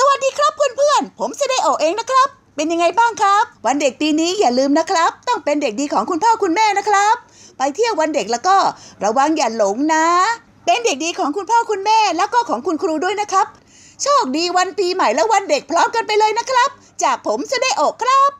สวัสดีครับเพื่อนๆ ผมจะได้โอเองนะครับ เป็นยังไงบ้างครับ วันเด็กปีนี้อย่าลืมนะครับ ต้องเป็นเด็กดีของคุณพ่อคุณแม่นะครับ ไปเที่ยววันเด็กแล้วก็ระวังอย่าหลงนะ เป็นเด็กดีของคุณพ่อคุณแม่แล้วก็ของคุณครูด้วยนะครับ โชคดีวันปีใหม่และวันเด็กพร้อมกันไปเลยนะครับ จากผมจะได้โอกครับ